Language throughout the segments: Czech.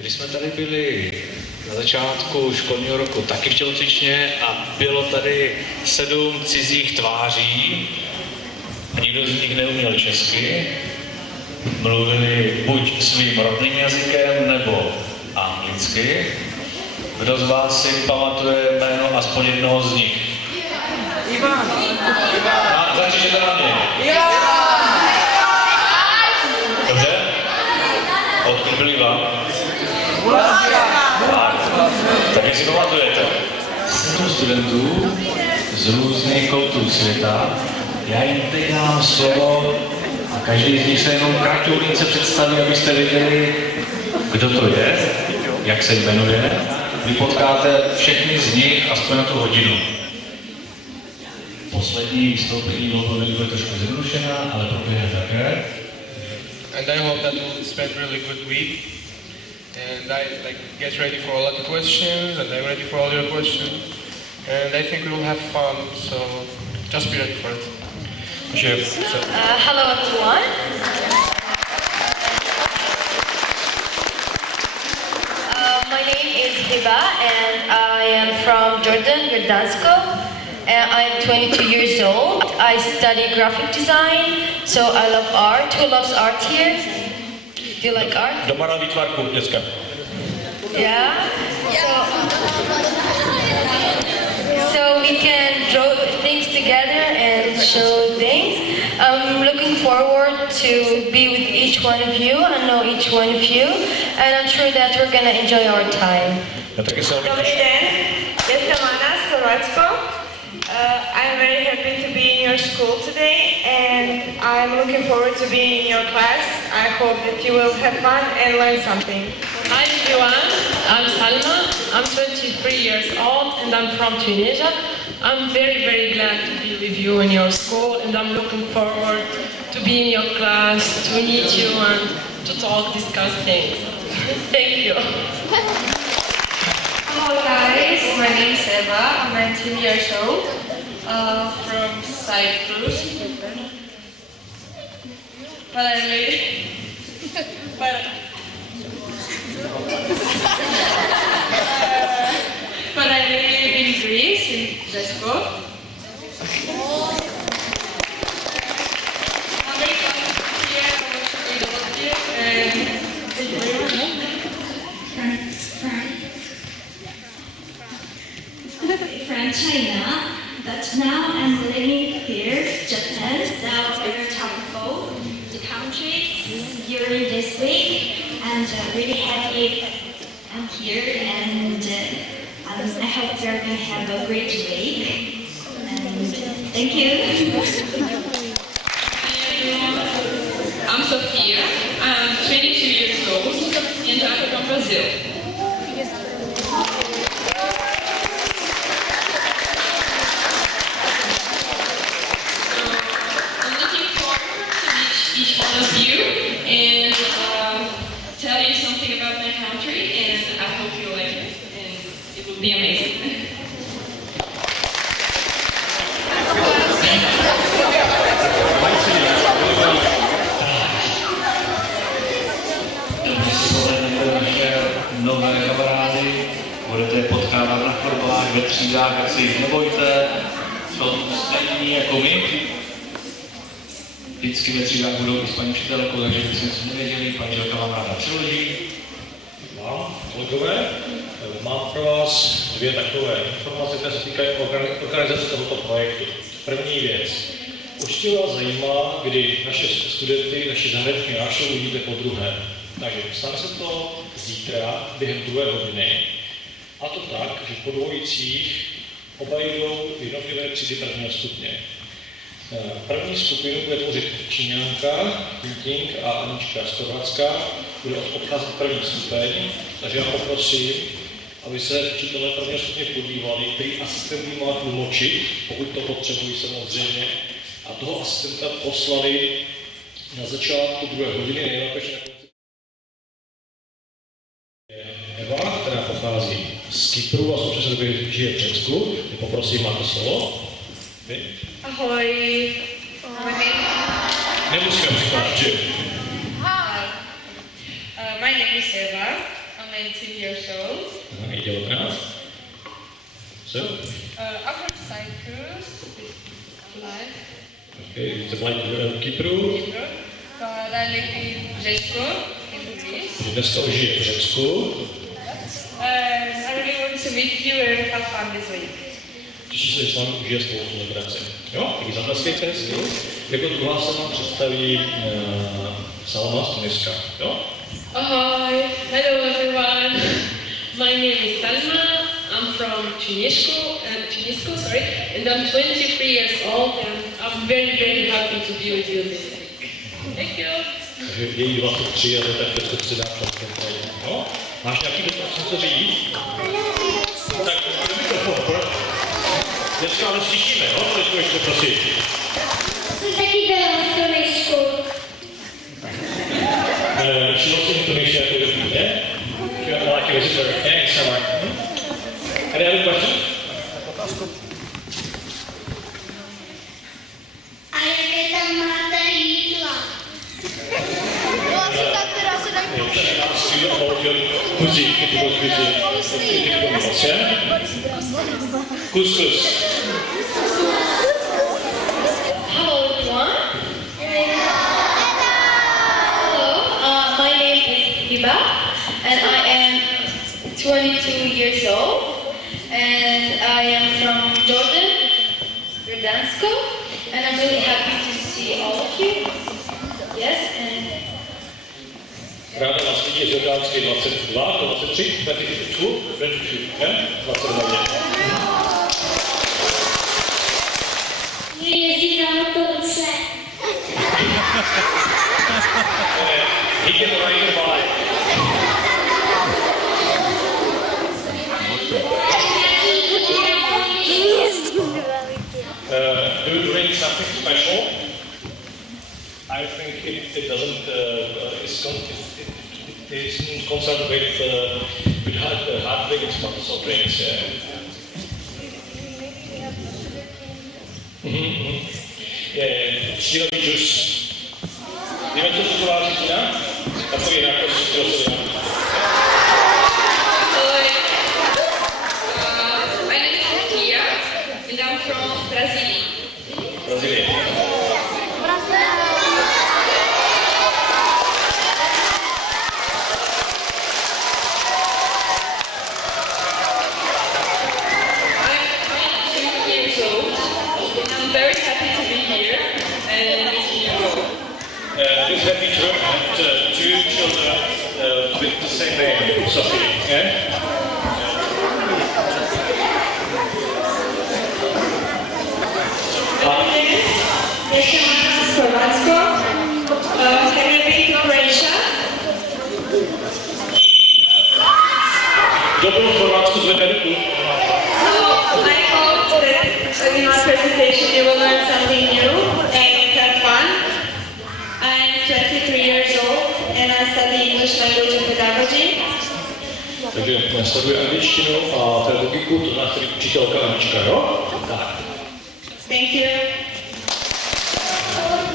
Když jsme tady byli na začátku školního roku taky v tělocvičně a bylo tady 7 cizích tváří a nikdo z nich neuměl česky, mluvili buď svým rodným jazykem nebo anglicky. Kdo z vás si pamatuje jméno aspoň jednoho z nich? Ivan. Začněte na mě. Ivan. Dobře? Odkud byl Ivan? Tak jak si pamatujete? 7 studentů z různých koutů světa. Já jim teď dám slovo a každý z nich se jenom krátce představí, abyste viděli, kdo to je, jak se jmenuje. Vy potkáte všechny z nich aspoň na tu hodinu. Poslední vystoupení bude trošku zjednodušená, ale proběhne také. And I hope that we'll spend really good week. And I get ready for a lot of questions, and I'm ready for all your questions. And I think we will have fun, so just be ready for it. Hello everyone. My name is Hiba, and I am from Jordan, Gdansko. And I'm 22 years old. I study graphic design, so I love art. Who loves art here? Do you like art? Kdo má rád výtvarku dneska? Yeah? So we can draw things together and show things. I'm looking forward to be with each one of you and know each one of you. And I'm sure that we're gonna enjoy our time. Dobrý den, jsem Anna z Chorvatsko. I'm very happy to be in your school today, and I'm looking forward to being in your class. I hope that you will have fun and learn something. Hi everyone, I'm Salma. I'm 23 years old and I'm from Tunisia. I'm very, very glad to be with you in your school, and I'm looking forward to be in your class, to meet you and to talk, discuss things. Thank you. Hello guys, my name is Eva. I'm 19 years old, from Cyprus. But I live in Greece, in Lesbos. I'm very glad to be here. I want to be here, and thank you very much. From China, but now I'm living here, Japan, so very topical the country during this week, and really happy I'm here, and I hope you're going to have a great week, and thank you. I'm Sophia, I'm 22 years old, and I'm from Brazil. Each one of you and tell you something about my country, and I hope you like it, and it will be amazing. Nové kamarády, budete potkávat na chodbách, ve třídách, tak si jich nebojte, jsou stejní jako my. Vždycky ve třídách budou i s paní učitelkou, takže byste něco nevěděli, paní učitelka vám ráda přeloží. Kolegové, mám pro vás 2 takové informace, které se týkají organizace tohoto projektu. První věc. Určitě vás zajímá, kdy naše studenty, naši zahraniční návštěvu uvidíte podruhé. Takže stane se to zítra během 2 hodiny. A to tak, že po dvojicích obejdou jednotlivé třídy 1. stupně. První skupinu bude tvořit Číňanka, Píting a Anička z Chorvatska. Bude odcházet 1. stupeň, takže já poprosím, aby se učitelé 1. stupně podívali, který asistent má tlumočit, pokud to potřebují samozřejmě, a toho asistenta poslali na začátku 2 hodiny, nejlépe na konci. Eva, která pochází z Kypru a v současné době žije v Česku, poprosím, máte slovo. Vy? Ahoj. Nemusíme připáčit, že? My name is Eva. I'm I'm 18 years old. Je 19. So? I'm from Cyprus. Life. Okay, jste vlajk v Kypru. But I live in Řecko, in Greece. Dneska už žije v Řecku. I really want to meet you and have fun this week. Těší se, že tam žije spoustu legrace. Jo, taky zatleskejte hezky. Jako druhá se vám představí Salma z Tuniska. Jo? Hi, hello everyone. My name is Salma. I'm from Tunisia, and I'm 23 years old, and I'm very, very happy to be with you this week. Thank you. Takže její 23 a to tak všechno přidá před jo? Máš nějaký dotaz, co říct? Tak, mikrofon, dneska ale slyšíme, jo? Teďko ještě prosím. Jsem taky byla v Tunisku. She was in Tunisia to repeat, yeah? She was like a visitor. Thanks so much. Any other question? A jaké tam máte jídla? Couscous. Hello everyone. Hello, my name is Hiba and I am 22 years old and I am from Jordan, Jordansko, and I'm really happy to see all of you. Yes, and Ráda nás vidí z Jordánské 22, 23, 22, 22, Jezdí na motorce. He can ride a bike. Do you drink something special? I think it doesn't. It isn't concerned with hard drinks, but also drinks. Sírový džus. Víme, co se to vás říká? Takový nákaz, co se dá. My name is Sofia, and I'm from Brazil. Brazílie. I'm very happy to be here and meet you all. This happy to have two children with the same name, Sophie. Yeah? Jestem Anna z Chorvatsko. Have you been to Croatia? Kdo byl v Chorvatsku zvedne ruku? So I hope that in our presentation you will learn something new and have fun. I'm 23 years old and I study English language and pedagogy. Takže studuje angličtinu a pedagogiku, to znamená tedy učitelka Anička, jo? Tak. Thank you.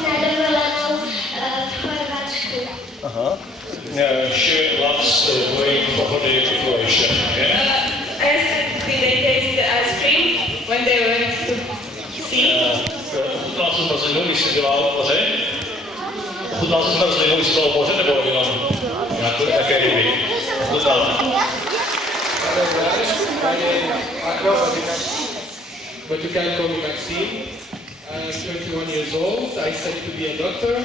Na dovolenou v Chorvatsku. Aha. She loves going for holiday to Croatia. Yeah? Did they taste the ice cream when they went to sea? Ochutnal jsem zmrzlinu, když jsem dělal moře. Ochutnal jsem zmrzlinu, když jsem dělal moře, nebo jenom nějaké ryby. Ochutnal. But you can call me Maxime. I'm 21 years old. I study to be a doctor.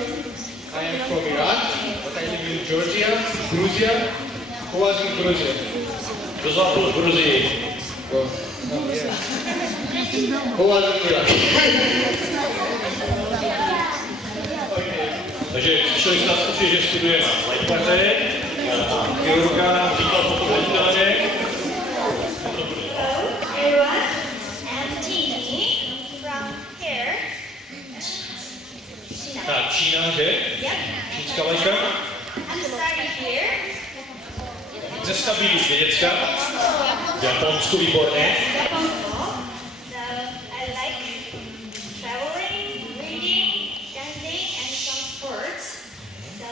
I am from Iraq, but I live in Georgia, Georgia. Who was in Georgia? Kdo znal v Gruzii? Yeah. Who was in Iraq? Takže slyšeli jste určitě, že studuje na lékaře a chirurga nám říkal pokud ředitelé. Everyone, I'm Jeannie from here. Tak, Čína, že? Yep. Čínská léka. I'm starting here. Ze stabilí vědecka. V Japonsku, výborně. So I like traveling, reading, dancing, and some sports. So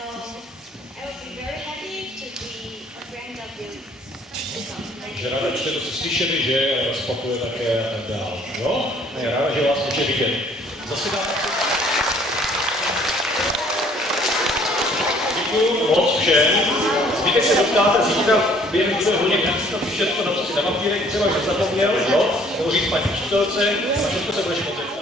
I would be very happy to be a friend of you. že ráda čte to, co slyšeli, že rozpakuje také a tak dál. Jo? A je ráda, že vás může vidět. Zase dáme děkuju moc všem. Zbytek se doptáte zítra, během bude hodně krásno všechno, na co si na papírek třeba už nezapomněl, jo? Nebo říct paní učitelce a všechno se budeš moci.